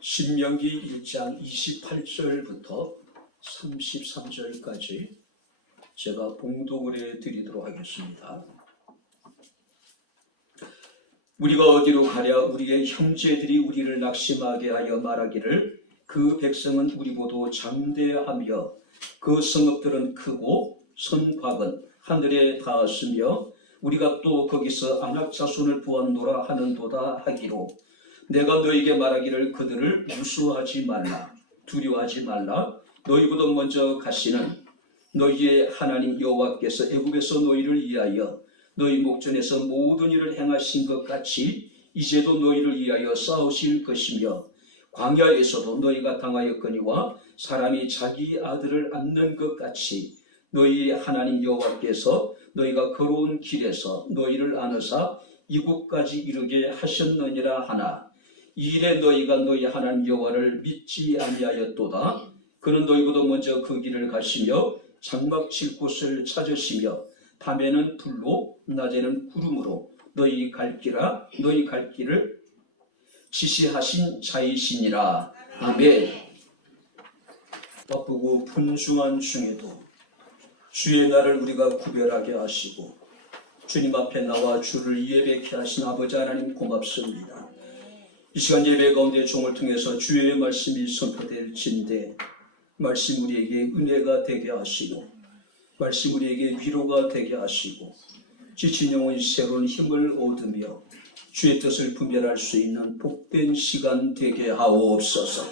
신명기 1장 28절부터 33절까지 제가 봉독을 해드리도록 하겠습니다. 우리가 어디로 가랴? 우리의 형제들이 우리를 낙심하게 하여 말하기를 그 백성은 우리보다 장대하며 그 성읍들은 크고 선곽은 하늘에 닿았으며 우리가 또 거기서 안악 자손을 보았노라 하는도다 하기로 내가 너에게 말하기를 그들을 무수하지 말라, 두려워하지 말라. 너희보다 먼저 가시는 너희의 하나님 여호와께서 애굽에서 너희를 위하여 너희 목전에서 모든 일을 행하신 것 같이 이제도 너희를 위하여 싸우실 것이며 광야에서도 너희가 당하였거니와 사람이 자기 아들을 안는 것 같이 너희 하나님 여호와께서 너희가 걸어온 길에서 너희를 안으사 이곳까지 이르게 하셨느니라 하나 이 일에 너희가 너희 하나님 여호와를 믿지 아니하였도다. 그는 너희보다 먼저 그 길을 가시며 장막 칠 곳을 찾으시며 밤에는 불로 낮에는 구름으로 너희 갈 길을 지시하신 자이시니라. 아멘. 바쁘고 분주한 중에도 주의 날을 우리가 구별하게 하시고 주님 앞에 나와 주를 예배케 하신 아버지 하나님 고맙습니다. 이 시간 예배 가운데 종을 통해서 주의 말씀이 선포될진대 말씀 우리에게 은혜가 되게 하시고 말씀 우리에게 위로가 되게 하시고 지친 영혼이 새로운 힘을 얻으며 주의 뜻을 분별할 수 있는 복된 시간 되게 하옵소서.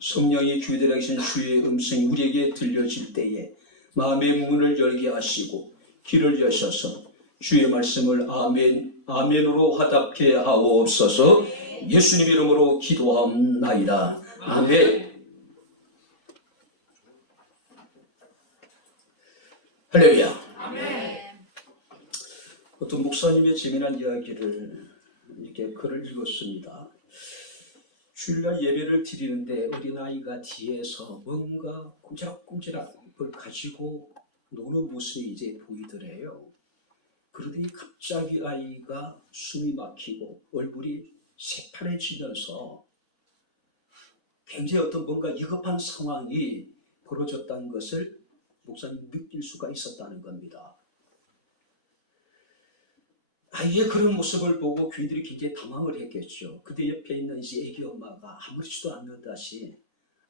성령이 귀들에 계신 주의 음성이 우리에게 들려질 때에 마음의 문을 열게 하시고 길을 여셔서 주의 말씀을 아멘, 아멘으로 화답케 하옵소서. 예수님 이름으로 기도하옵나이다. 아멘. 할렐루야. 아멘. 어떤 목사님의 재미난 이야기를 이렇게 글을 읽었습니다. 주일날 예배를 드리는데 어린아이가 뒤에서 뭔가 꼼지락꼼지락 걸 가지고 노는 모습이 이제 보이더래요. 그러더니 갑자기 아이가 숨이 막히고 얼굴이 새파래지면서 굉장히 어떤 뭔가 위급한 상황이 벌어졌다는 것을 목사님 느낄 수가 있었다는 겁니다. 아이의 그런 모습을 보고 귀들이 굉장히 당황을 했겠죠. 그때 옆에 있는 이제 애기 엄마가 아무렇지도 않는다시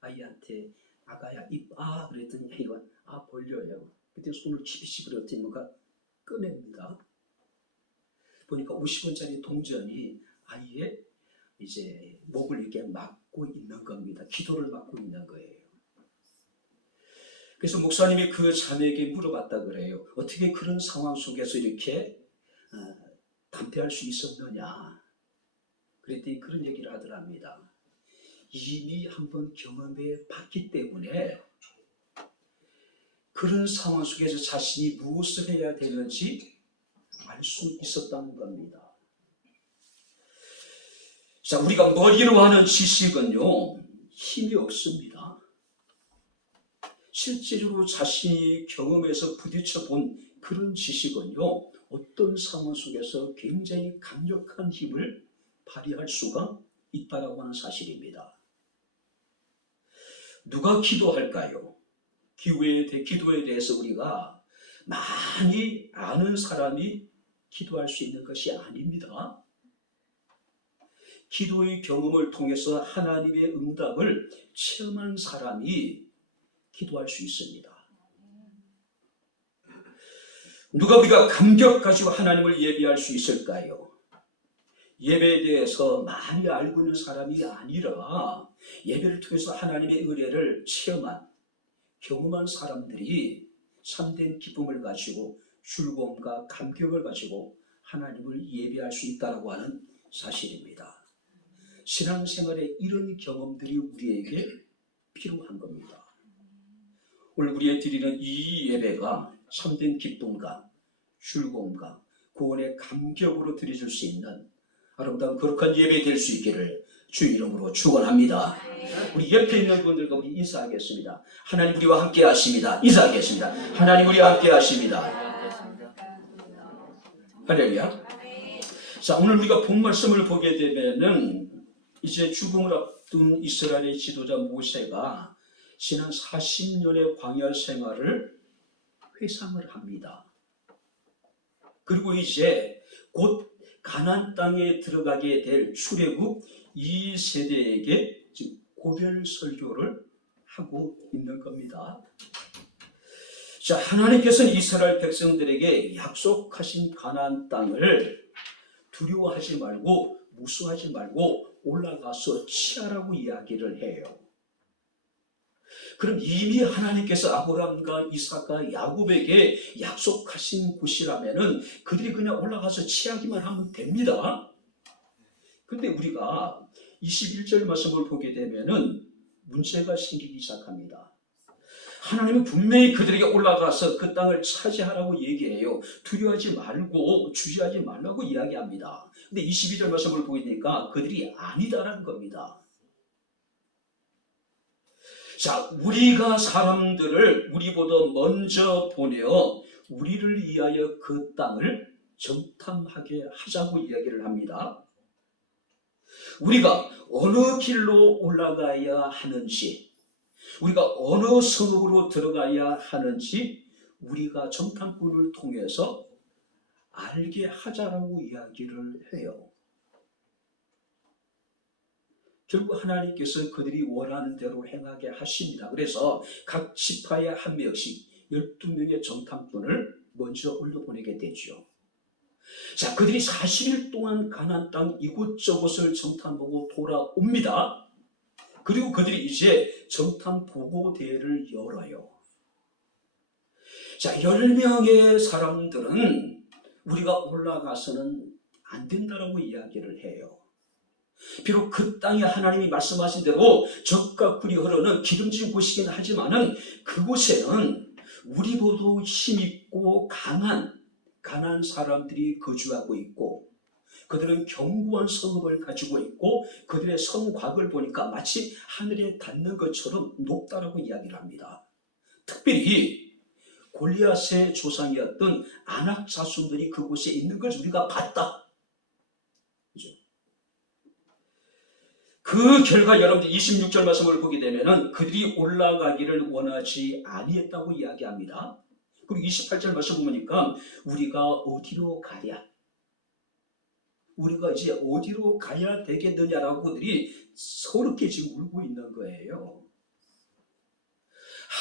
아이한테 아가야 입아 그랬더니 아이가 벌려요. 그때 손을 집어넣더니 뭔가 꺼냅니다. 보니까 50원짜리 동전이 아이의 이제 목을 이렇게 막고 있는 겁니다. 기도를 막고 있는 거예요. 그래서 목사님이 그 자매에게 물어봤다 그래요. 어떻게 그런 상황 속에서 이렇게 담대할 수 있었느냐. 그랬더니 그런 얘기를 하더랍니다. 이미 한번 경험해 봤기 때문에 그런 상황 속에서 자신이 무엇을 해야 되는지 알 수 있었다는 겁니다. 자, 우리가 머리로 하는 지식은요, 힘이 없습니다. 실제로 자신이 경험해서 부딪혀 본 그런 지식은요, 어떤 상황 속에서 굉장히 강력한 힘을 발휘할 수가 있다라고 하는 사실입니다. 누가 기도할까요? 기도에 대해서 우리가 많이 아는 사람이 기도할 수 있는 것이 아닙니다. 기도의 경험을 통해서 하나님의 응답을 체험한 사람이 기도할 수 있습니다. 누가 우리가 감격 가지고 하나님을 예배할 수 있을까요? 예배에 대해서 많이 알고 있는 사람이 아니라 예배를 통해서 하나님의 은혜를 체험한, 경험한 사람들이 참된 기쁨을 가지고 즐거움과 감격을 가지고 하나님을 예배할 수 있다고 하는 사실입니다. 신앙생활에 이런 경험들이 우리에게 필요한 겁니다. 오늘 우리의 드리는 이 예배가 참된 기쁨과 즐거움과 구원의 감격으로 드려줄 수 있는 아름다운 거룩한 예배 될 수 있기를 주 이름으로 축원합니다. 우리 옆에 있는 분들과 우리 인사하겠습니다. 하나님 우리와 함께 하십니다. 인사하겠습니다. 하나님 우리와 함께 하십니다. 할렐루야. 자, 오늘 우리가 본 말씀을 보게 되면은 이제 죽음을 둔 이스라엘의 지도자 모세가 지난 40년의 광야 생활을 회상을 합니다. 그리고 이제 곧 가나안 땅에 들어가게 될 출애굽 2세대에게 지금 고별 설교를 하고 있는 겁니다. 자, 하나님께서는 이스라엘 백성들에게 약속하신 가나안 땅을 두려워하지 말고 무수하지 말고 올라가서 취하라고 이야기를 해요. 그럼 이미 하나님께서 아브라함과 이삭과 야곱에게 약속하신 곳이라면은 그들이 그냥 올라가서 취하기만 하면 됩니다. 근데 우리가 21절 말씀을 보게 되면은 문제가 생기기 시작합니다. 하나님은 분명히 그들에게 올라가서 그 땅을 차지하라고 얘기해요. 두려워하지 말고 주저하지 말라고 이야기합니다. 근데 22절 말씀을 보니까 그들이 아니다라는 겁니다. 자, 우리가 사람들을 우리보다 먼저 보내어 우리를 위하여 그 땅을 정탐하게 하자고 이야기를 합니다. 우리가 어느 길로 올라가야 하는지, 우리가 어느 성읍으로 들어가야 하는지 우리가 정탐꾼을 통해서 알게 하자라고 이야기를 해요. 결국 하나님께서 그들이 원하는 대로 행하게 하십니다. 그래서 각 지파에 한 명씩 12명의 정탐꾼을 먼저 올려보내게 되죠. 자, 그들이 40일 동안 가나안 땅 이곳저곳을 정탐보고 돌아옵니다. 그리고 그들이 이제 정탐 보고 대회를 열어요. 자, 10명의 사람들은 우리가 올라가서는 안 된다라고 이야기를 해요. 비록 그 땅에 하나님이 말씀하신 대로 젖과 꿀이 흐르는 기름진 곳이긴 하지만은 그곳에는 우리보다 힘있고 강한 사람들이 거주하고 있고 그들은 견고한 성읍을 가지고 있고 그들의 성곽을 보니까 마치 하늘에 닿는 것처럼 높다라고 이야기를 합니다. 특별히 골리앗의 조상이었던 아낙 자손들이 그곳에 있는 걸 우리가 봤다. 그죠? 그 결과 여러분들 26절 말씀을 보게 되면은 그들이 올라가기를 원하지 아니했다고 이야기합니다. 그리고 28절 말씀 보니까 우리가 어디로 가랴? 우리가 이제 어디로 가야 되겠느냐라고 그들이 서럽게 지금 울고 있는 거예요.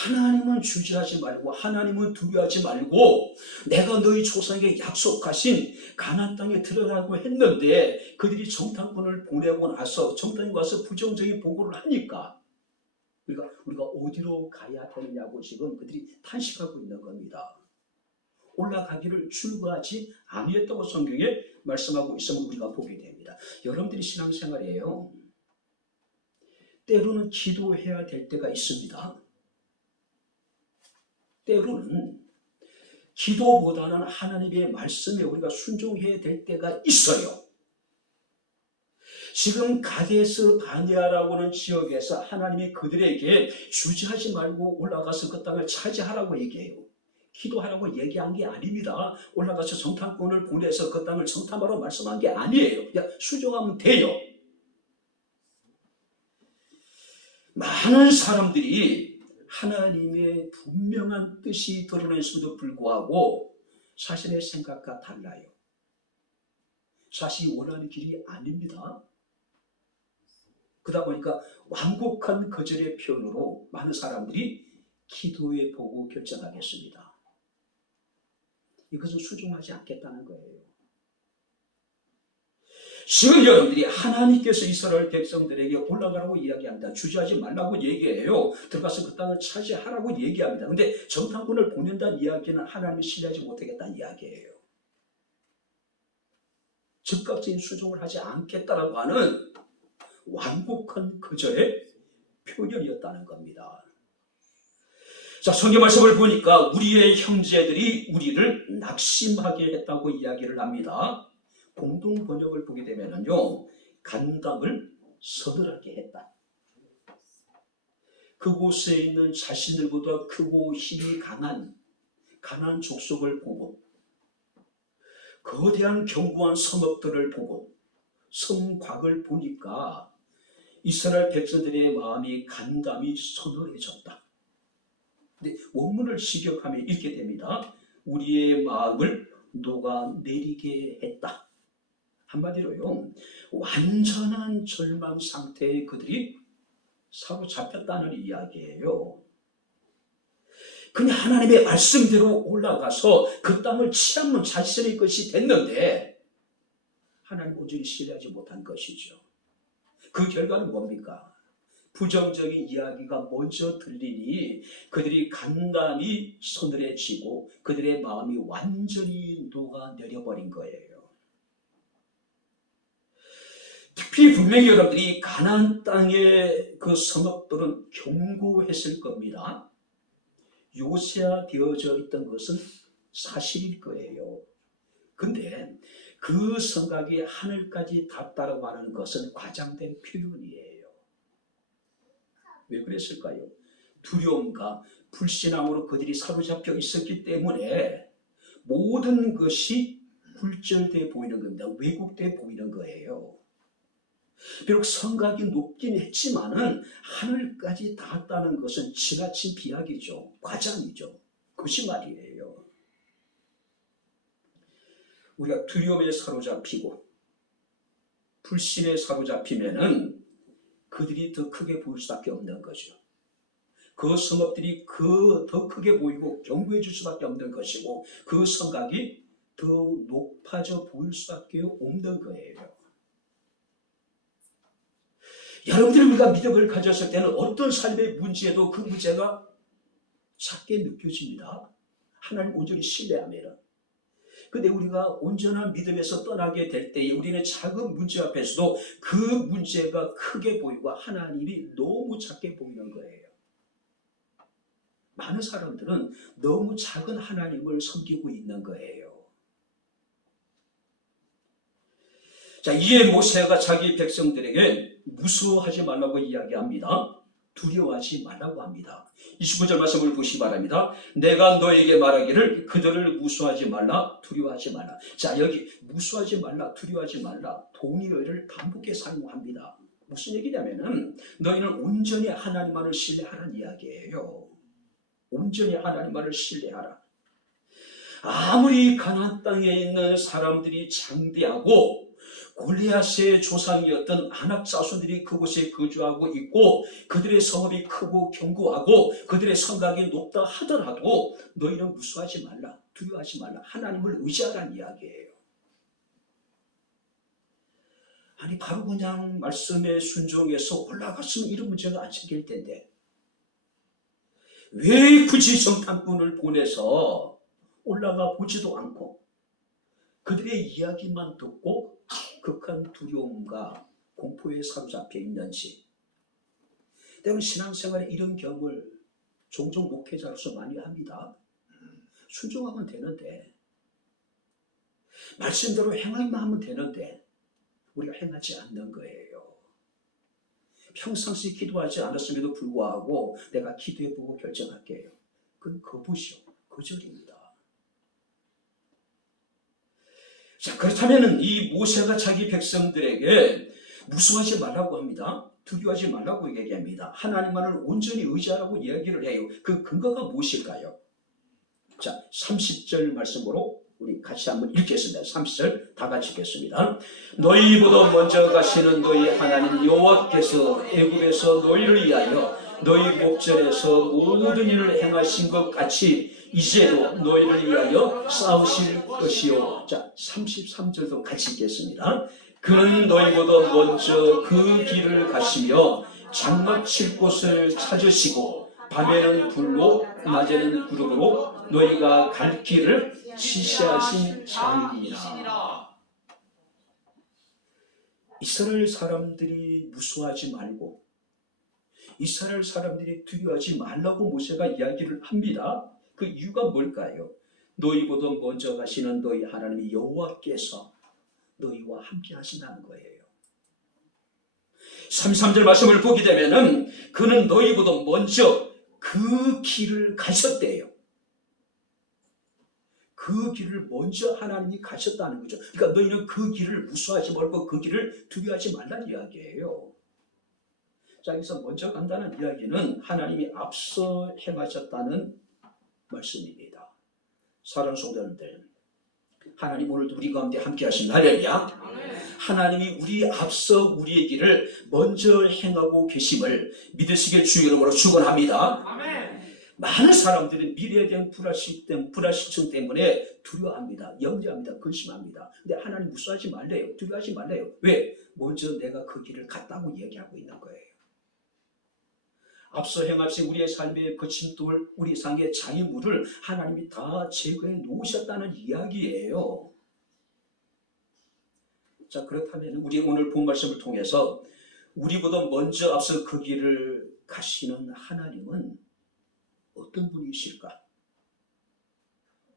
하나님은 주저하지 말고 하나님은 두려워하지 말고 내가 너희 조상에게 약속하신 가나안 땅에 들어가고 했는데 그들이 정탐꾼을 보내고 나서 정탐에 와서 부정적인 보고를 하니까 우리가 어디로 가야 되느냐고 지금 그들이 탄식하고 있는 겁니다. 올라가기를 출구하지 아니했다고 성경에 말씀하고 있음을 우리가 보게 됩니다. 여러분들이 신앙생활이에요. 때로는 기도해야 될 때가 있습니다. 때로는 기도보다는 하나님의 말씀에 우리가 순종해야 될 때가 있어요. 지금 가데스 바네아라고 하는 지역에서 하나님이 그들에게 주저하지 말고 올라가서 그 땅을 차지하라고 얘기해요. 기도하라고 얘기한 게 아닙니다. 올라가서 정탐꾼을 보내서 그 땅을 정탐하라고 말씀한 게 아니에요. 그냥 수종하면 돼요. 많은 사람들이 하나님의 분명한 뜻이 드러냈음에도 불구하고 자신의 생각과 달라요. 자신이 원하는 길이 아닙니다. 그러다 보니까 완곡한 거절의 표현으로 많은 사람들이 기도해 보고 결정하겠습니다. 이것은 수종하지 않겠다는 거예요. 지금 여러분들이 하나님께서 이스라엘 백성들에게 올라가라고 이야기합니다. 주저하지 말라고 얘기해요. 들어가서 그 땅을 차지하라고 얘기합니다. 근데 정탐꾼을 보낸다는 이야기는 하나님을 신뢰하지 못하겠다는 이야기예요. 즉각적인 수종을 하지 않겠다라고 하는 완곡한 거절의 표현이었다는 겁니다. 자, 성경 말씀을 보니까 우리의 형제들이 우리를 낙심하게 했다고 이야기를 합니다. 공동 번역을 보게 되면요, 간담을 서늘하게 했다. 그곳에 있는 자신들보다 크고 힘이 강한 가나안 족속을 보고 거대한 견고한 성읍들을 보고 성곽을 보니까 이스라엘 백성들의 마음이 간담이 서늘해졌다. 근데 원문을 직역하며 읽게 됩니다. 우리의 마음을 녹아내리게 했다. 한마디로요, 완전한 절망 상태에 그들이 사로잡혔다는 이야기예요. 그냥 하나님의 말씀대로 올라가서 그 땅을 취하면 자신의 것이 됐는데 하나님 온전히 신뢰하지 못한 것이죠. 그 결과는 뭡니까? 부정적인 이야기가 먼저 들리니 그들이 간담이 서늘해지고 그들의 마음이 완전히 녹아내려버린 거예요. 특히 분명히 여러분들이 가나안 땅의 그 성읍들은 견고했을 겁니다. 요새화 되어져 있던 것은 사실일 거예요. 근데 그 성곽이 하늘까지 닿다라고 하는 것은 과장된 표현이에요. 왜 그랬을까요? 두려움과 불신앙으로 그들이 사로잡혀 있었기 때문에 모든 것이 굴절돼 보이는 겁니다. 왜곡돼 보이는 거예요. 비록 성곽이 높긴 했지만은 하늘까지 닿았다는 것은 지나친 비약이죠. 과장이죠. 그것이 말이에요. 우리가 두려움에 사로잡히고 불신에 사로잡히면은 그들이 더 크게 보일 수밖에 없는 거죠. 그 성읍들이 더 크게 보이고 견고해질 수밖에 없는 것이고 그 성곽이 더 높아져 보일 수밖에 없는 거예요. 여러분들이 우리가 믿음을 가졌을 때는 어떤 삶의 문제에도 그 문제가 작게 느껴집니다. 하나님 온전히 신뢰하면. 근데 우리가 온전한 믿음에서 떠나게 될 때에 우리는 작은 문제 앞에서도 그 문제가 크게 보이고 하나님이 너무 작게 보이는 거예요. 많은 사람들은 너무 작은 하나님을 섬기고 있는 거예요. 자, 이에 모세가 자기 백성들에게 무서워하지 말라고 이야기합니다. 두려워하지 말라고 합니다. 29절 말씀을 보시기 바랍니다. 내가 너에게 말하기를 그들을 무서워하지 말라, 두려워하지 말라. 자, 여기 무서워하지 말라, 두려워하지 말라, 동의어를 반복해 사용합니다. 무슨 얘기냐면은 너희는 온전히 하나님만을 신뢰하라는 이야기예요. 온전히 하나님만을 신뢰하라. 아무리 가나안 땅에 있는 사람들이 장대하고 골리앗의 조상이었던 아낙 자손들이 그곳에 거주하고 있고 그들의 성읍이 크고 견고하고 그들의 성곽이 높다 하더라도 너희는 무서워하지 말라, 두려워하지 말라, 하나님을 의지하라는 이야기예요. 아니 바로 그냥 말씀에 순종해서 올라갔으면 이런 문제가 안 생길 텐데 왜 굳이 정탐꾼을 보내서 올라가 보지도 않고 그들의 이야기만 듣고 극한 두려움과 공포에 사로잡혀 있는지. 때문에 신앙생활에 이런 경험을 종종 목회자로서 많이 합니다. 순종하면 되는데 말씀대로 행하기만 하면 되는데 우리가 행하지 않는 거예요. 평상시 기도하지 않았음에도 불구하고 내가 기도해보고 결정할게요. 그건 거부죠. 거절입니다. 자, 그렇다면 이 모세가 자기 백성들에게 무서워하지 말라고 합니다. 두려워하지 말라고 얘기합니다. 하나님만을 온전히 의지하라고 이야기를 해요. 그 근거가 무엇일까요? 자, 30절 말씀으로 우리 같이 한번 읽겠습니다. 30절 다 같이 읽겠습니다. 너희보다 먼저 가시는 너희 하나님 여호와께서 애굽에서 너희를 위하여 너희 목전에서 모든 일을 행하신 것 같이 이제도 너희를 위하여 싸우실 것이요. 자, 33절도 같이 읽겠습니다. 그는 너희보다 먼저 그 길을 가시며 장막 칠 곳을 찾으시고 밤에는 불로 낮에는 구름으로 너희가 갈 길을 지시하신 자이니라. 이스라엘 사람들이 무서워하지 말고 이스라엘 사람들이 두려워하지 말라고 모세가 이야기를 합니다. 그 이유가 뭘까요? 너희보다 먼저 가시는 너희 하나님 여호와께서 너희와 함께 하신다는 거예요. 33절 말씀을 보게 되면은 그는 너희보다 먼저 그 길을 가셨대요. 그 길을 먼저 하나님이 가셨다는 거죠. 그러니까 너희는 그 길을 무서워하지 말고 그 길을 두려워하지 말라는 이야기예요. 자, 여기서 먼저 간다는 이야기는 하나님이 앞서 행하셨다는 말씀입니다. 사랑하는 성도님들, 하나님 오늘도 우리 가운데 함께 하신 할렐루야. 하나님이 우리 앞서 우리의 길을 먼저 행하고 계심을 믿으시길 주 이름으로 축원합니다. 많은 사람들이 미래에 대한 불확실성 때문에 두려워합니다. 염려합니다. 근심합니다. 근데 하나님 무서워하지 말래요. 두려워하지 말래요. 왜? 먼저 내가 그 길을 갔다고 얘기하고 있는 거예요. 앞서 행하신 우리의 삶의 거침돌, 우리 상의 장애물을 하나님이 다 제거해 놓으셨다는 이야기예요. 자, 그렇다면 우리 오늘 본 말씀을 통해서 우리보다 먼저 앞서 그 길을 가시는 하나님은 어떤 분이실까?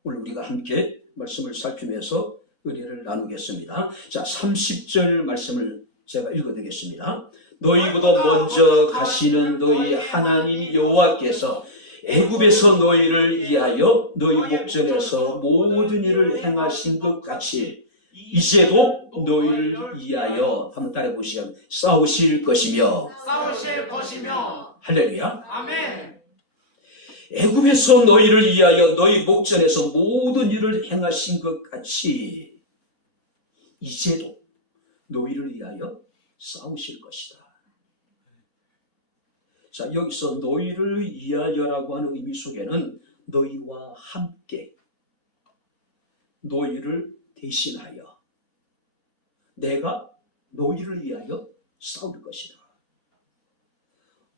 오늘 우리가 함께 말씀을 살피면서 은혜를 나누겠습니다. 자, 30절 말씀을 제가 읽어드리겠습니다. 너희보다 먼저 가시는 너희 하나님 여호와께서 애굽에서 너희를 위하여 너희 목전에서 모든 일을 행하신 것 같이 이제도 너희를 위하여 한번 따라해 보시면 싸우실 것이며 할렐루야. 아멘. 애굽에서 너희를 위하여 너희 목전에서 모든 일을 행하신 것 같이 이제도 너희를 위하여 싸우실 것이다. 자, 여기서 너희를 위하여라고 하는 의미 속에는 너희와 함께, 너희를 대신하여 내가 너희를 위하여 싸울 것이다.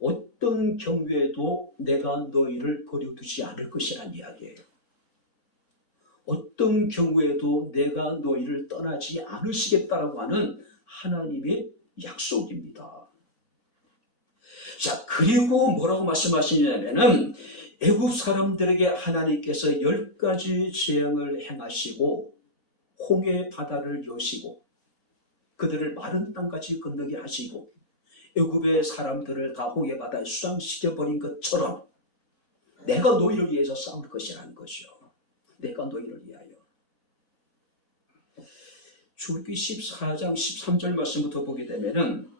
어떤 경우에도 내가 너희를 버려두지 않을 것이라는 이야기예요. 어떤 경우에도 내가 너희를 떠나지 않으시겠다라고 하는 하나님의 약속입니다. 자, 그리고 뭐라고 말씀하시냐면은 애굽 사람들에게 하나님께서 10가지 재앙을 행하시고 홍해 바다를 여시고 그들을 마른 땅까지 건너게 하시고 애굽의 사람들을 다 홍해 바다에 수상시켜버린 것처럼 내가 너희를 위해서 싸울 것이라는 것이요. 내가 너희를 위하여. 출애굽기 14장 13절 말씀부터 보게 되면은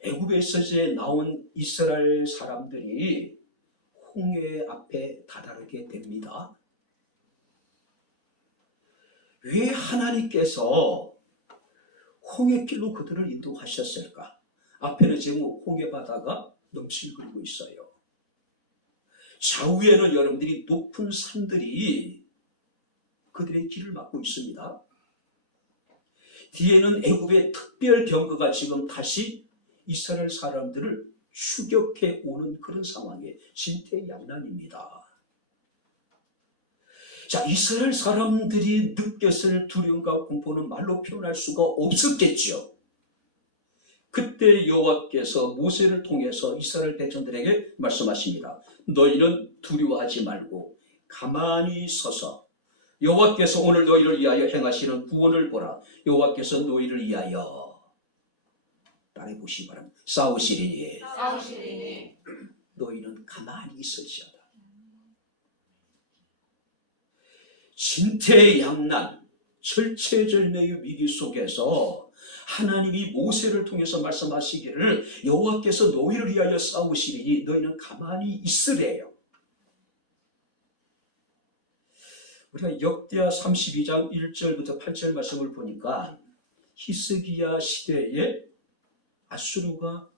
애굽에서 이제 나온 이스라엘 사람들이 홍해 앞에 다다르게 됩니다. 왜 하나님께서 홍해길로 그들을 인도하셨을까? 앞에는 지금 홍해 바다가 넘실거리고 있어요. 좌우에는 여러분들이 높은 산들이 그들의 길을 막고 있습니다. 뒤에는 애굽의 특별 병거가 지금 다시 이스라엘 사람들을 추격해 오는 그런 상황에 진퇴양난입니다. 자, 이스라엘 사람들이 느꼈을 두려움과 공포는 말로 표현할 수가 없었겠죠. 그때 여호와께서 모세를 통해서 이스라엘 백성들에게 말씀하십니다. 너희는 두려워하지 말고 가만히 서서 여호와께서 오늘 너희를 위하여 행하시는 구원을 보라. 여호와께서 너희를 위하여 따라해 보시기 바랍니다. 싸우시리니 너희는 가만히 있을지어다. 진퇴양난 철체절명의 위기 속에서 하나님이 모세를 통해서 말씀하시기를 여호와께서 너희를 위하여 싸우시리니 너희는 가만히 있으래요. 우리가 역대하 32장 1절부터 8절 말씀을 보니까 히스기야 시대에 아수르가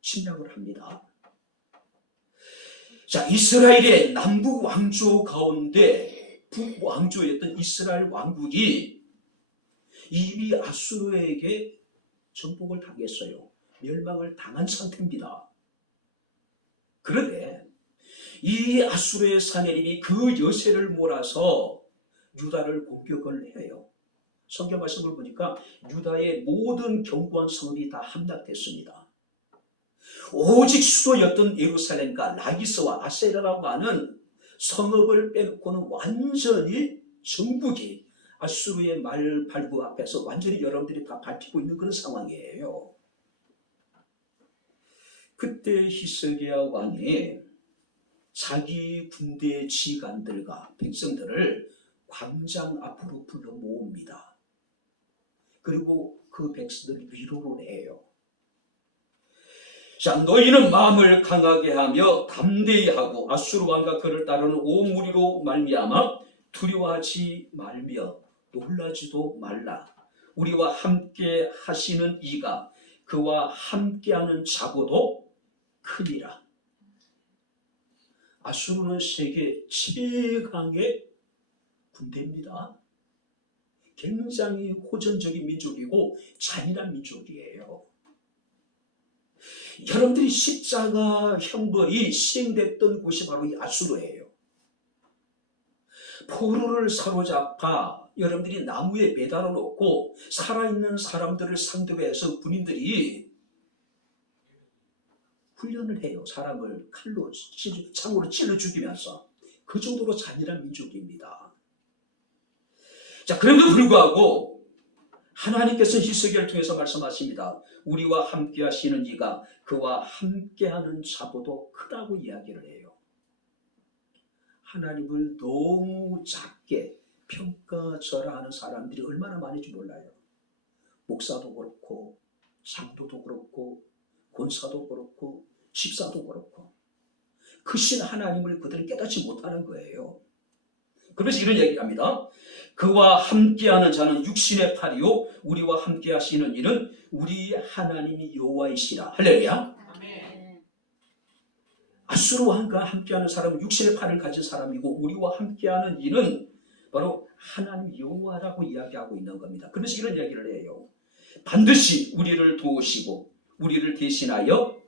침략을 합니다. 자, 이스라엘의 남북 왕조 가운데 북왕조였던 이스라엘 왕국이 이미 아수르에게 정복을 당했어요. 멸망을 당한 상태입니다. 그런데 이 아수르의 사내림이 그 여세를 몰아서 유다를 공격을 해요. 성경 말씀을 보니까 유다의 모든 견고한 성읍이 다 함락됐습니다. 오직 수도였던 예루살렘과 라기스와 아세라라고 하는 성읍을 빼놓고는 완전히 전국이 아수르의 말 발구 앞에서 완전히 여러분들이 다 밟히고 있는 그런 상황이에요. 그때 히스기야 왕이 자기 군대 지간들과 백성들을 광장 앞으로 불러 모읍니다. 그리고 그 백성들을 위로를 해요. 자, 너희는 마음을 강하게 하며 담대히 하고 아수르 왕과 그를 따르는 온 무리로 말미암아 두려워하지 말며 놀라지도 말라. 우리와 함께 하시는 이가 그와 함께하는 자보도 크니라. 아수르는 세계 최강의 군대입니다. 굉장히 호전적인 민족이고 잔인한 민족이에요. 여러분들이 십자가 형벌이 시행됐던 곳이 바로 이 아수르예요. 포로를 사로잡아 여러분들이 나무에 매달아 놓고 살아있는 사람들을 상대로 해서 군인들이 훈련을 해요. 사람을 칼로, 창으로 찔러 죽이면서. 그 정도로 잔인한 민족입니다. 자, 그럼에도 불구하고 하나님께서 히스기야를 통해서 말씀하십니다. 우리와 함께 하시는 이가 그와 함께하는 자보도 크다고 이야기를 해요. 하나님을 너무 작게 평가절하하는 사람들이 얼마나 많은지 몰라요. 목사도 그렇고 장로도 그렇고 권사도 그렇고 집사도 그렇고 크신 하나님을 그들은 깨닫지 못하는 거예요. 그래서 이런 얘기합니다. 그와 함께하는 자는 육신의 팔이요 우리와 함께 하시는 이는 우리 하나님이 여호와이시라. 할렐루야. 아수르 왕과 함께하는 사람은 육신의 팔을 가진 사람이고 우리와 함께하는 이는 바로 하나님 여호와라고 이야기하고 있는 겁니다. 그래서 이런 이야기를 해요. 반드시 우리를 도우시고 우리를 대신하여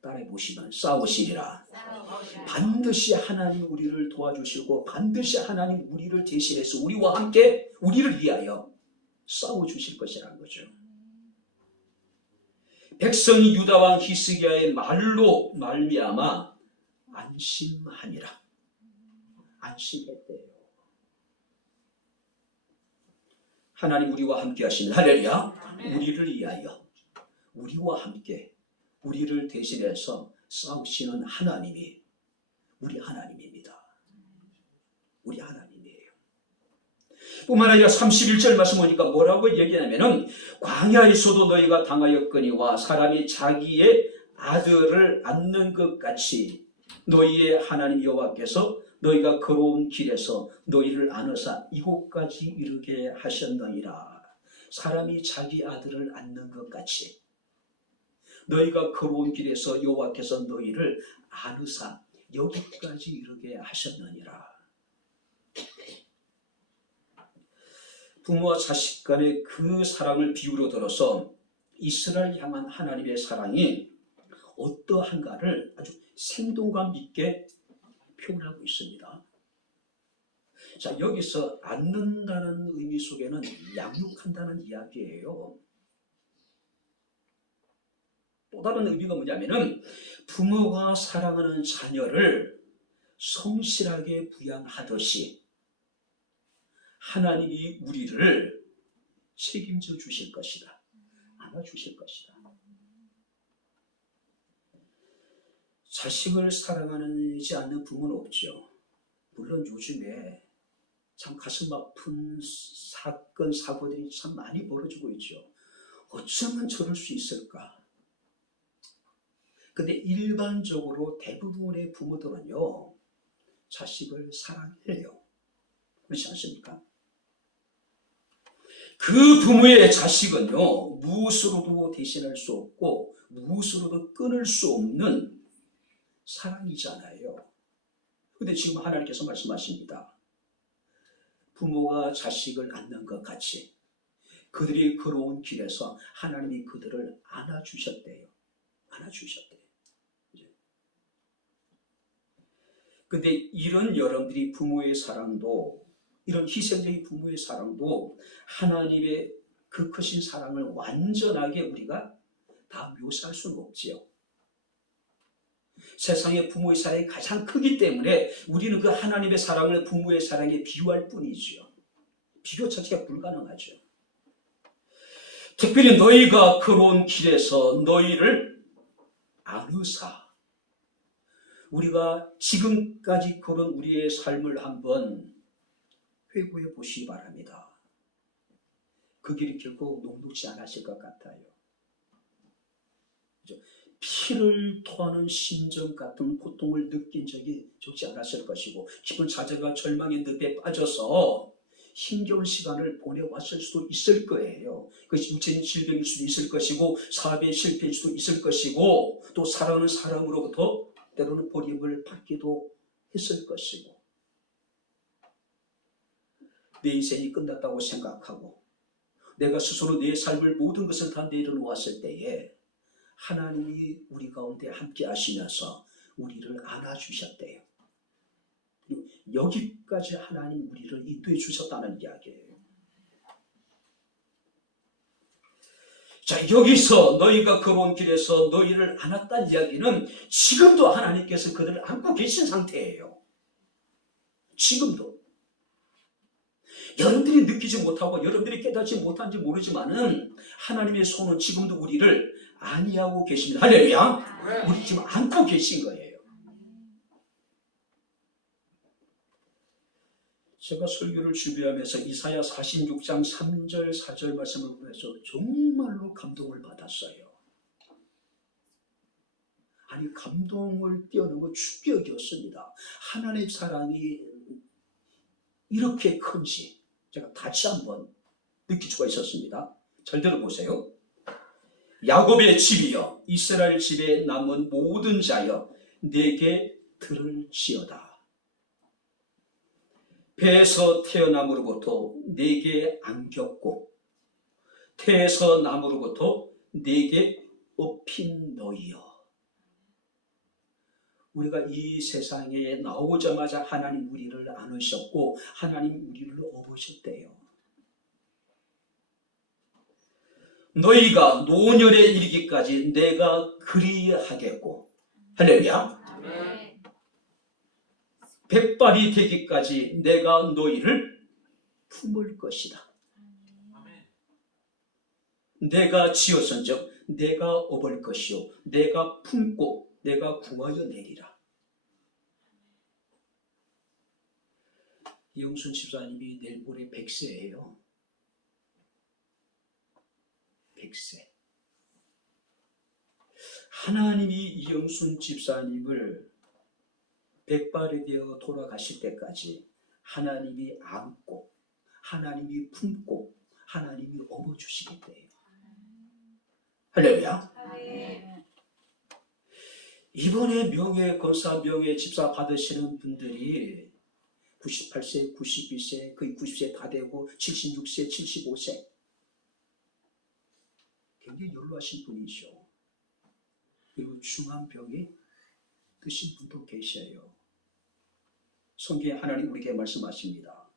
따라해보시면 싸우시리라. 반드시 하나님 우리를 도와주시고 반드시 하나님 우리를 대신해서 우리와 함께 우리를 위하여 싸워주실 것이라는 거죠. 백성이 유다왕 히스기야의 말로 말미암아 안심하니라. 안심했대요. 하나님 우리와 함께 하시는 할렐루야. 우리를 위하여 우리와 함께 우리를 대신해서 싸우시는 하나님이 우리 하나님입니다. 우리 하나님이에요. 뿐만 아니라 31절 말씀 보니까 뭐라고 얘기하냐면은 광야에서도 너희가 당하였거니와 사람이 자기의 아들을 낳는 것 같이 너희의 하나님 여호와께서 너희가 걸어온 길에서 너희를 안으사 이곳까지 이르게 하셨느니라. 사람이 자기 아들을 낳는 것 같이 너희가 걸어온 길에서 여호와께서 너희를 안으사 여기까지 이르게 하셨느니라. 부모와 자식 간의 그 사랑을 비유로 들어서 이스라엘 향한 하나님의 사랑이 어떠한가를 아주 생동감 있게 표현하고 있습니다. 자, 여기서 안는다는 의미 속에는 양육한다는 이야기예요. 또 다른 의미가 뭐냐면은 부모가 사랑하는 자녀를 성실하게 부양하듯이 하나님이 우리를 책임져 주실 것이다. 안아주실 것이다. 자식을 사랑하지 않는 부모는 없죠. 물론 요즘에 참 가슴 아픈 사건, 사고들이 참 많이 벌어지고 있죠. 어쩌면 저럴 수 있을까? 근데 일반적으로 대부분의 부모들은요, 자식을 사랑해요. 그렇지 않습니까? 그 부모의 자식은요, 무엇으로도 대신할 수 없고, 무엇으로도 끊을 수 없는 사랑이잖아요. 근데 지금 하나님께서 말씀하십니다. 부모가 자식을 낳는 것 같이 그들이 걸어온 길에서 하나님이 그들을 안아주셨대요. 안아주셨대요. 근데 이런 여러분들이 부모의 사랑도, 이런 희생적인 부모의 사랑도 하나님의 그 크신 사랑을 완전하게 우리가 다 묘사할 수는 없지요. 세상의 부모의 사랑이 가장 크기 때문에 우리는 그 하나님의 사랑을 부모의 사랑에 비유할 뿐이지요. 비교 자체가 불가능하죠. 특별히 너희가 걸어온 길에서 너희를 안으사, 우리가 지금까지 걸은 우리의 삶을 한번 회고해 보시기 바랍니다. 그 길이 결코 녹록지 않으실 것 같아요. 그렇죠? 피를 토하는 심정 같은 고통을 느낀 적이 적지 않았을 것이고 깊은 좌절과 절망의 늪에 빠져서 힘겨운 시간을 보내왔을 수도 있을 거예요. 그것이 육체적인 질병일 수도 있을 것이고 사업의 실패일 수도 있을 것이고 또 사랑하는 사람으로부터 때로는 버림을 받기도 했을 것이고 내 인생이 끝났다고 생각하고 내가 스스로 내 삶을 모든 것을 다 내려놓았을 때에 하나님이 우리 가운데 함께 하시면서 우리를 안아주셨대요. 여기까지 하나님 우리를 인도해 주셨다는 이야기예요. 자, 여기서 너희가 걸어온 길에서 너희를 안았다는 이야기는 지금도 하나님께서 그들을 안고 계신 상태예요. 지금도. 여러분들이 느끼지 못하고 여러분들이 깨닫지 못한지 모르지만은 하나님의 손은 지금도 우리를 안위하고 계십니다. 할렐루야. 우리 지금 안고 계신 거예요. 제가 설교를 준비하면서 이사야 46장 3절 4절 말씀을 보면서 정말로 감동을 받았어요. 아니, 감동을 뛰어넘어 충격이었습니다. 하나님의 사랑이 이렇게 큰지 제가 다시 한번 느낄 수가 있었습니다. 잘 들어보세요. 야곱의 집이여, 이스라엘 집에 남은 모든 자여, 내게 들을지어다. 배에서 태어남으로부터 내게 안겼고 태에서 남으로부터 내게 업힌 너희여. 우리가 이 세상에 나오자마자 하나님 우리를 안으셨고 하나님 우리를 업으셨대요. 너희가 노년에 이르기까지 내가 그리하겠고 할렐루야. 백발이 되기까지 내가 너희를 품을 것이다. 내가 지었은즉 내가 업을 것이요 내가 품고 내가 구하여 내리라. 이영순 집사님이 내일 모레 100세예요. 100세. 하나님이 이영순 집사님을 백발이 되어 돌아가실 때까지 하나님이 안고 하나님이 품고 하나님이 업어주시겠대요. 할렐루야. 이번에 명예검사 명예집사 받으시는 분들이 98세 92세 거의 90세 다 되고 76세 75세 굉장히 연로하신 분이죠. 그리고 중환병이 드신 분도 계셔요. 성경에 하나님 우리에게 말씀하십니다.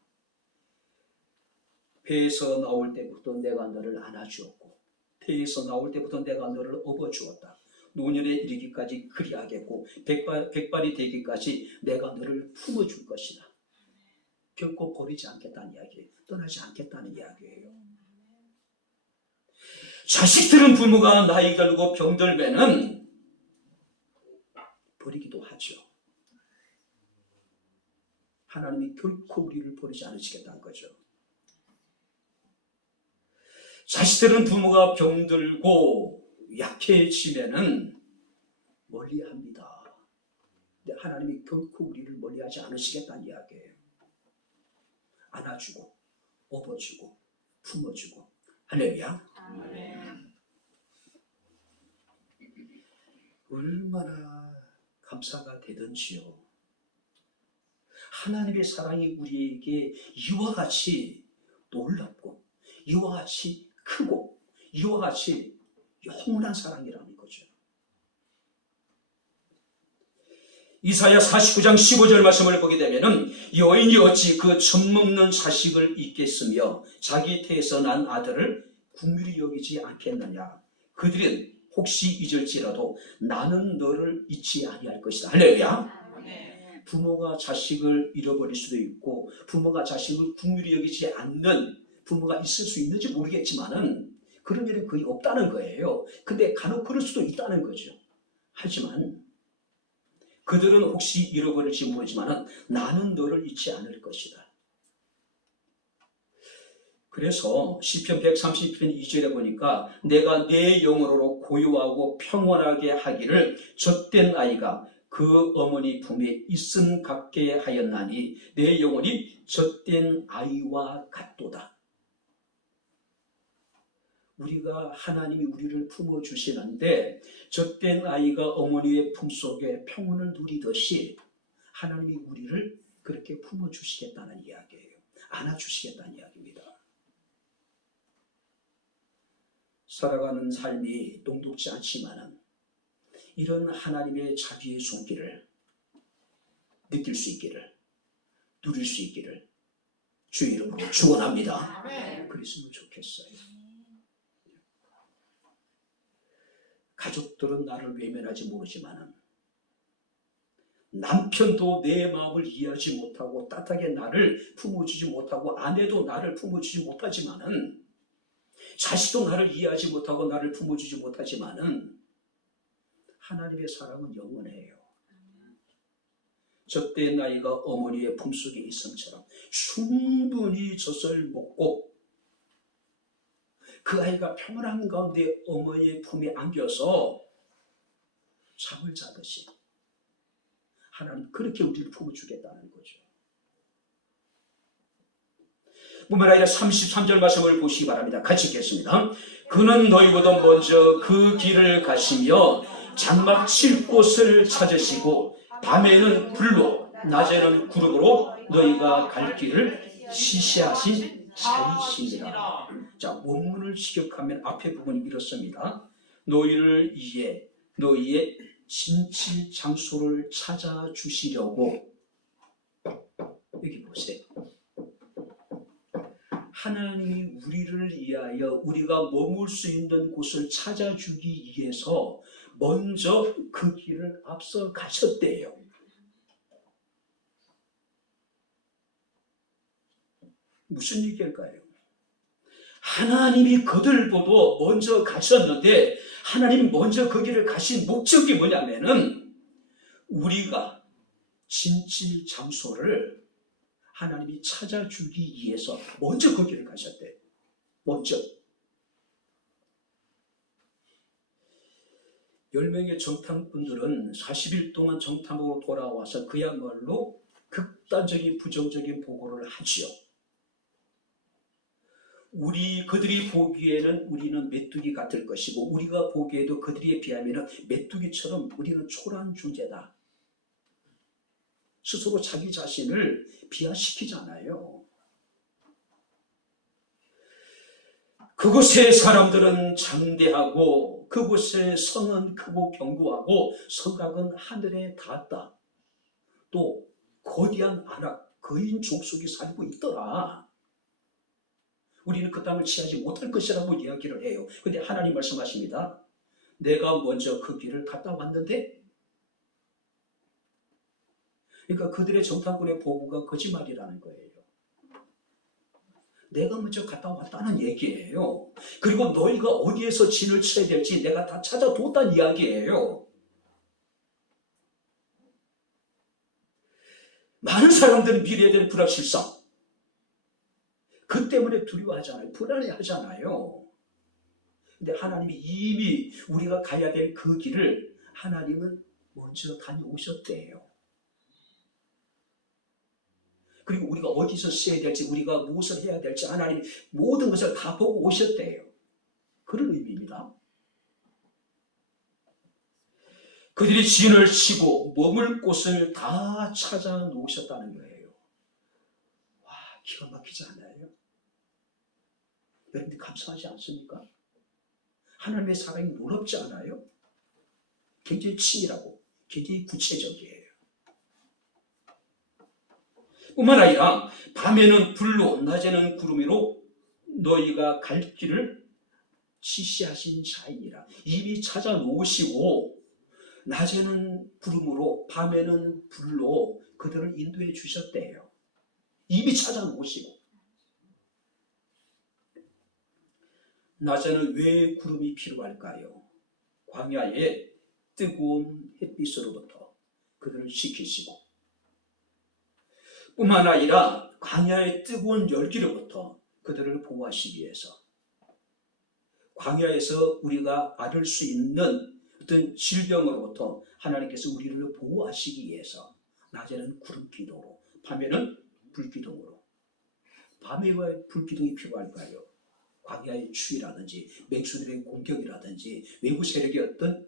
배에서 나올 때부터 내가 너를 안아주었고 태에서 나올 때부터 내가 너를 업어주었다. 노년에 이르기까지 그리하겠고 백발이 되기까지 내가 너를 품어줄 것이다. 결코 버리지 않겠다는 이야기예요. 떠나지 않겠다는 이야기예요. 자식들은 부모가 나이 들고 병들면은 버리기도 하죠. 하나님이 결코 우리를 버리지 않으시겠다는 거죠. 자식들은 부모가 병들고 약해지면은 멀리합니다. 근데 하나님이 결코 우리를 멀리하지 않으시겠다는 이야기예요. 안아주고 업어주고 품어주고 할렐루야. 얼마나 감사가 되든지요. 하나님의 사랑이 우리에게 이와 같이 놀랍고 이와 같이 크고 이와 같이 영원한 사랑이라는 거죠. 이사야 49장 15절 말씀을 보게 되면은 여인이 어찌 그 젖먹는 자식을 잊겠으며 자기 태에서 난 아들을 긍휼히 여기지 않겠느냐. 그들은 혹시 잊을지라도 나는 너를 잊지 아니할 것이다. 할렐루야. 부모가 자식을 잃어버릴 수도 있고 부모가 자식을 긍휼히 여기지 않는 부모가 있을 수 있는지 모르겠지만은 그런 일은 거의 없다는 거예요. 근데 간혹 그럴 수도 있다는 거죠. 하지만 그들은 혹시 잃어버릴지 모르지만은 나는 너를 잊지 않을 것이다. 그래서 시편 130편 2절에 보니까 내가 내 영혼으로 고요하고 평온하게 하기를 젖된 아이가 그 어머니 품에 있음 같게 하였나니 내 영혼이 젖된 아이와 같도다. 우리가 하나님이 우리를 품어주시는데 젖된 아이가 어머니의 품속에 평온을 누리듯이 하나님이 우리를 그렇게 품어주시겠다는 이야기예요. 안아주시겠다는 이야기입니다. 살아가는 삶이 녹록지 않지만 이런 하나님의 자비의 손길을 느낄 수 있기를, 누릴 수 있기를 주의 이름으로 축원합니다. 그랬으면 좋겠어요. 가족들은 나를 외면하지 모르지만 남편도 내 마음을 이해하지 못하고 따뜻하게 나를 품어주지 못하고 아내도 나를 품어주지 못하지만은 자식도 나를 이해하지 못하고 나를 품어주지 못하지만은 하나님의 사랑은 영원해요. 젖된 아이가 어머니의 품속에 있음처럼 충분히 젖을 먹고 그 아이가 평온한 가운데 어머니의 품에 안겨서 잠을 자듯이 하나님 그렇게 우리를 품어주겠다는 거죠. 뿐만 아니라 33절 말씀을 보시기 바랍니다. 같이 읽겠습니다. 그는 너희보다 먼저 그 길을 가시며 장막 칠 곳을 찾으시고 밤에는 불로 낮에는 구름으로 너희가 갈 길을 시시하신 자이시니라. 자, 원문을 직역하면 앞에 부분이 이렇습니다. 너희를 위해 너희의 진칠 장소를 찾아주시려고, 여기 보세요. 하나님이 우리를 위하여 우리가 머물 수 있는 곳을 찾아주기 위해서 먼저 그 길을 앞서 가셨대요. 무슨 얘기일까요? 하나님이 그들보다 먼저 가셨는데 하나님이 먼저 그 길을 가신 목적이 뭐냐면은 우리가 진칠 장소를 하나님이 찾아주기 위해서 먼저 그 길을 가셨대요. 먼저. 10명의 정탐꾼들은 40일 동안 정탐으로 돌아와서 그야말로 극단적인 부정적인 보고를 하지요. 그들이 보기에는 우리는 메뚜기 같을 것이고 우리가 보기에도 그들에 비하면 메뚜기처럼 우리는 초라한 존재다. 스스로 자기 자신을 비하시키잖아요. 그곳의 사람들은 장대하고 그곳의 성은 크고 견고하고 성곽은 하늘에 닿았다. 또 거대한 안악, 거인 족속이 살고 있더라. 우리는 그 땅을 취하지 못할 것이라고 이야기를 해요. 그런데 하나님 말씀하십니다. 내가 먼저 그 길을 갔다 왔는데, 그러니까 그들의 정탐꾼의 보고가 거짓말이라는 거예요. 내가 먼저 갔다 왔다는 얘기예요. 그리고 너희가 어디에서 진을 쳐야 될지 내가 다 찾아뒀다는 이야기예요. 많은 사람들은 미래에 대한 불확실성, 그 때문에 두려워하잖아요. 불안해하잖아요. 근데 하나님이 이미 우리가 가야 될 그 길을 하나님은 먼저 다녀오셨대요. 그리고 우리가 어디서 써야 될지, 우리가 무엇을 해야 될지 하나님이 모든 것을 다 보고 오셨대요. 그런 의미입니다. 그들이 진을 치고 머물 곳을 다 찾아 놓으셨다는 거예요. 와, 기가 막히지 않아요? 여러분들 감사하지 않습니까? 하나님의 사랑이 놀랍지 않아요? 굉장히 치밀하고 굉장히 구체적이에요. 뿐만 아니라 밤에는 불로 낮에는 구름으로 너희가 갈 길을 지시하신 자이니라. 이미 찾아 놓으시고 낮에는 구름으로 밤에는 불로 그들을 인도해 주셨대요. 이미 찾아 놓으시고. 낮에는 왜 구름이 필요할까요? 광야의 뜨거운 햇빛으로부터 그들을 지키시고, 뿐만 아니라 광야의 뜨거운 열기로부터 그들을 보호하시기 위해서, 광야에서 우리가 앓을 수 있는 어떤 질병으로부터 하나님께서 우리를 보호하시기 위해서 낮에는 구름 기둥으로, 밤에는 불기둥으로. 밤에 왜 불기둥이 필요할까요? 광야의 추위라든지 맹수들의 공격이라든지 외부 세력의 어떤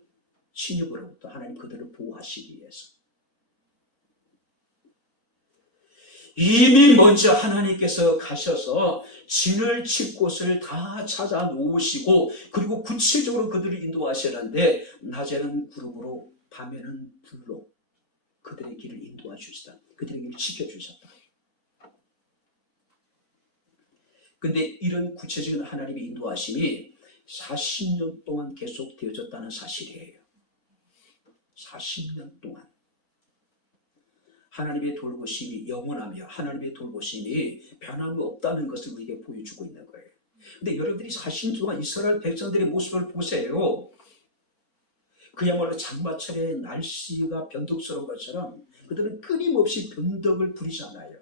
침입으로부터 하나님 그들을 보호하시기 위해서. 이미 먼저 하나님께서 가셔서 진을 칠 곳을 다 찾아 놓으시고, 그리고 구체적으로 그들을 인도하시는데 낮에는 구름으로 밤에는 불로 그들의 길을 인도해 주시다. 그들의 길을 지켜주셨다. 근데 이런 구체적인 하나님의 인도하심이 40년 동안 계속되어졌다는 사실이에요. 40년 동안. 하나님의 돌보심이 영원하며 하나님의 돌보심이 변함이 없다는 것을 우리에게 보여주고 있는 거예요. 근데 여러분들이 40년 동안 이스라엘 백성들의 모습을 보세요. 그야말로 장마철에 날씨가 변덕스러운 것처럼 그들은 끊임없이 변덕을 부리잖아요.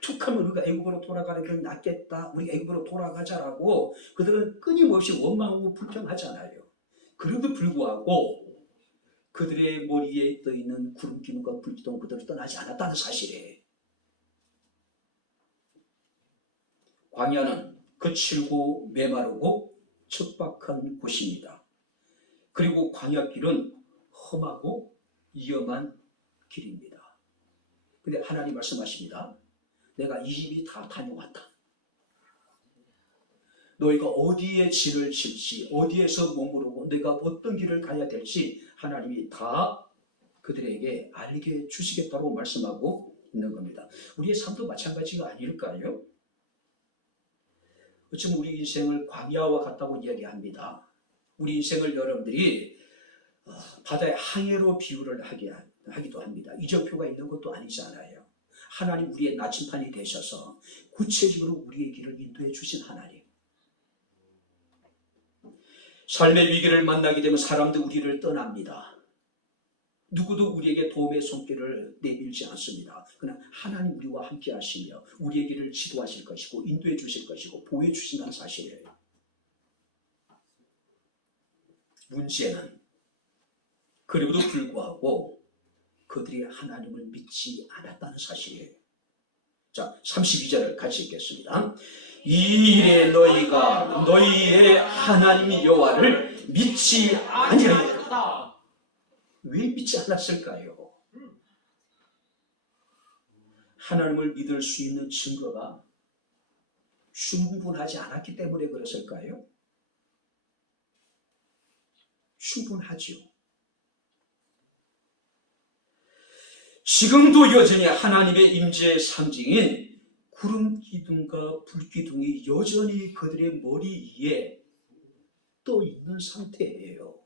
툭하면 우리가 애굽으로 돌아가는 게 낫겠다, 우리가 애굽으로 돌아가자라고 그들은 끊임없이 원망하고 불평하잖아요. 그럼에도 불구하고 그들의 머리에 떠있는 구름 기둥과 불기둥 그들을 떠나지 않았다는 사실이에요. 광야는 거칠고 메마르고 척박한 곳입니다. 그리고 광야길은 험하고 위험한 길입니다. 근데 하나님 말씀하십니다. 내가 이 집이 다 다녀왔다. 너희가 어디에 진을 칠지, 어디에서 머무르고 내가 어떤 길을 가야 될지 하나님이 다 그들에게 알게 주시겠다고 말씀하고 있는 겁니다. 우리의 삶도 마찬가지가 아닐까요? 어쩌면 우리 인생을 광야와 같다고 이야기합니다. 우리 인생을 여러분들이 바다의 항해로 비유를 하기도 합니다. 이정표가 있는 것도 아니잖아요. 하나님 우리의 나침판이 되셔서 구체적으로 우리의 길을 인도해 주신 하나님. 삶의 위기를 만나게 되면 사람들 우리를 떠납니다. 누구도 우리에게 도움의 손길을 내밀지 않습니다. 그러나 하나님 우리와 함께 하시며 우리의 길을 지도하실 것이고 인도해 주실 것이고 보호해 주신다는 사실이에요. 문제는 그래도 불구하고 그들이 하나님을 믿지 않았다는 사실이에요. 자, 32절을 같이 읽겠습니다. 이 일에 너희가 너희의 하나님 여호와를 믿지 아니하였다. 왜 믿지 않았을까요? 하나님을 믿을 수 있는 증거가 충분하지 않았기 때문에 그랬을까요? 충분하죠. 지금도 여전히 하나님의 임재의 상징인 구름 기둥과 불 기둥이 여전히 그들의 머리 위에 떠 있는 상태예요.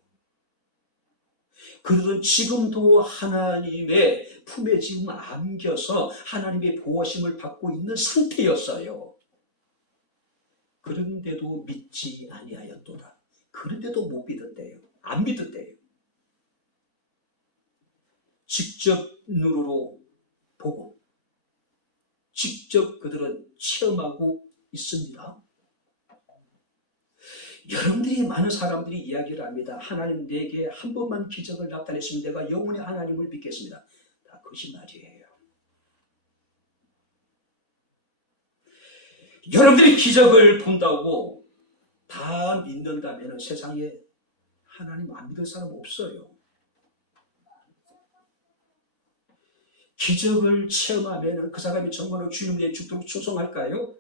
그들은 지금도 하나님의 품에 지금 안겨서 하나님의 보호심을 받고 있는 상태였어요. 그런데도 믿지 아니하였도다. 그런데도 못 믿었대요. 안 믿었대요. 직접 눈으로 보고 직접 그들은 체험하고 있습니다. 여러분들이 많은 사람들이 이야기를 합니다. 하나님 내게 한 번만 기적을 나타냈으면 내가 영원히 하나님을 믿겠습니다. 다 거짓말이에요. 여러분들이 기적을 본다고 다 믿는다면 세상에 하나님 안 믿을 사람 없어요. 기적을 체험하면 그 사람이 정말로 주님의 죽도록 충성할까요?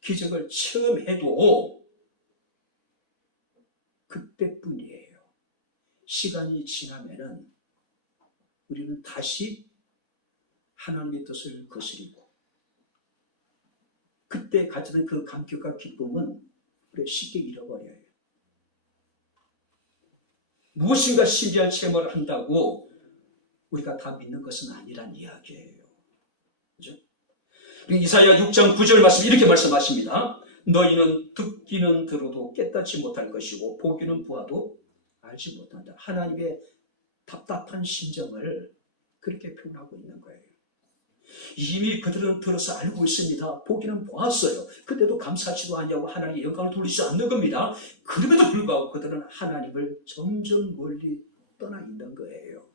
기적을 체험해도 그때뿐이에요. 시간이 지나면은 우리는 다시 하나님의 뜻을 거스리고 그때 가지던 그 감격과 기쁨은 우리가 쉽게 잃어버려요. 무엇인가 신비한 체험을 한다고 우리가 다 믿는 것은 아니란 이야기예요. 그죠? 이사야 6장 9절 말씀 이렇게 말씀하십니다. 너희는 듣기는 들어도 깨닫지 못할 것이고 보기는 보아도 알지 못한다. 하나님의 답답한 심정을 그렇게 표현하고 있는 거예요. 이미 그들은 들어서 알고 있습니다. 보기는 보았어요. 그때도 감사치도 아니하고 하나님의 영광을 돌리지 않는 겁니다. 그럼에도 불구하고 그들은 하나님을 점점 멀리 떠나 있는 거예요.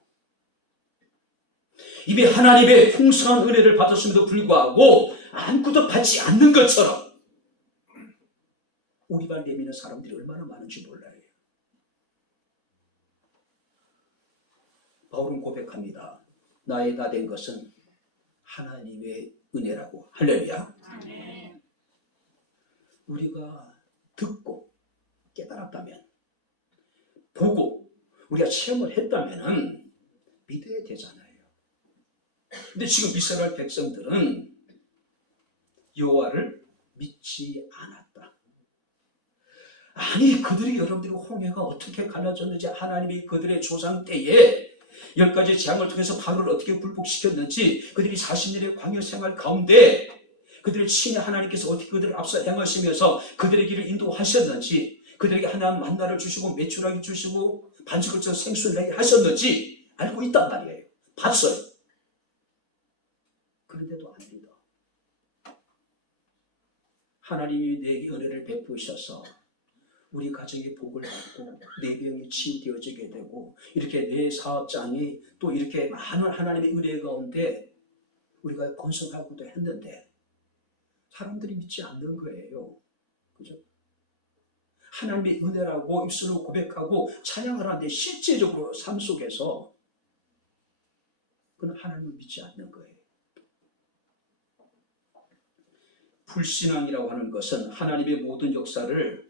이미 하나님의 풍성한 은혜를 받았음에도 불구하고 아무것도 받지 않는 것처럼 오리발 내미는 사람들이 얼마나 많은지 몰라요. 바울은 고백합니다. 나의 나 된 것은 하나님의 은혜라고. 할렐루야. 아멘. 우리가 듣고 깨달았다면, 보고 우리가 체험을 했다면 믿어야 되잖아요. 근데 지금 이스라엘 백성들은 여호와를 믿지 않았다. 아니, 그들이 여러분들이 홍해가 어떻게 갈라졌는지, 하나님이 그들의 조상 때에 10가지 재앙을 통해서 바로를 어떻게 굴복시켰는지, 그들이 40년의 광야 생활 가운데 그들의 친히 하나님께서 어떻게 그들을 앞서 행하시면서 그들의 길을 인도하셨는지, 그들에게 하나님 만나를 주시고 메추라기 주시고 반죽을 쳐 생수를 내게 하셨는지 알고 있단 말이에요. 봤어요. 그런데도 안 믿어. 하나님이 내게 은혜를 베푸셔서 우리 가정의 복을 받고 내 병이 치유되어지게 되고 이렇게 내 사업장이 또 이렇게 많은 하나님의 은혜 가운데 우리가 건설하고도 했는데 사람들이 믿지 않는 거예요. 그죠? 하나님의 은혜라고 입술로 고백하고 찬양을 하는데 실제적으로 삶 속에서 그건 하나님을 믿지 않는 거예요. 불신앙이라고 하는 것은 하나님의 모든 역사를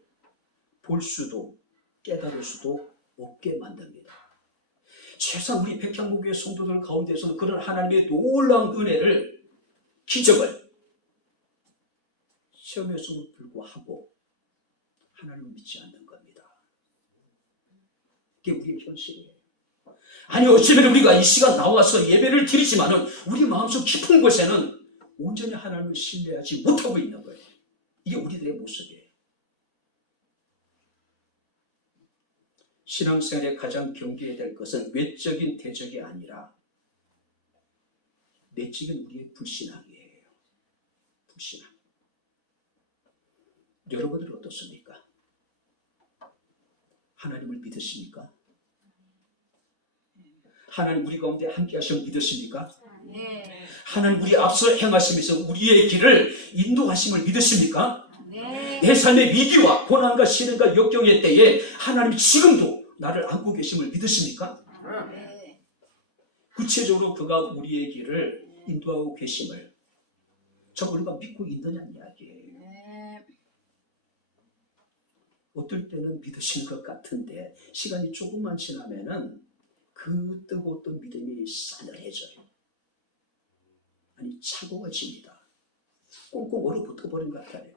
볼 수도 깨달을 수도 없게 만듭니다. 최소한 우리 백향목교회 성도들 가운데서는 그런 하나님의 놀라운 은혜를, 기적을 체험했음을 불구하고 하나님을 믿지 않는 겁니다. 그게 우리의 현실이에요. 아니, 어쩌면 우리가 이 시간 나와서 예배를 드리지만은 우리 마음속 깊은 곳에는 온전히 하나님을 신뢰하지 못하고 있는 거예요. 이게 우리들의 모습이에요. 신앙생활에 가장 경계해야 될 것은 외적인 대적이 아니라 내적인 우리의 불신앙이에요. 불신앙. 여러분들은 어떻습니까? 하나님을 믿으십니까? 하나님 우리 가운데 함께 하시면 믿으십니까? 네. 하나님 우리 앞서 행하시면서 우리의 길을 인도하심을 믿으십니까? 네. 내 삶의 위기와 고난과 시련과 역경의 때에 하나님 지금도 나를 안고 계심을 믿으십니까? 네. 구체적으로 그가 우리의 길을 인도하고 계심을 저 우리가 믿고 있느냐는 이야기예요. 네. 어떨 때는 믿으시는 것 같은데 시간이 조금만 지나면은 그 뜨거웠던 믿음이 싸늘해져요. 아니, 차가워집니다. 꽁꽁 얼어붙어 버린 것 같아요.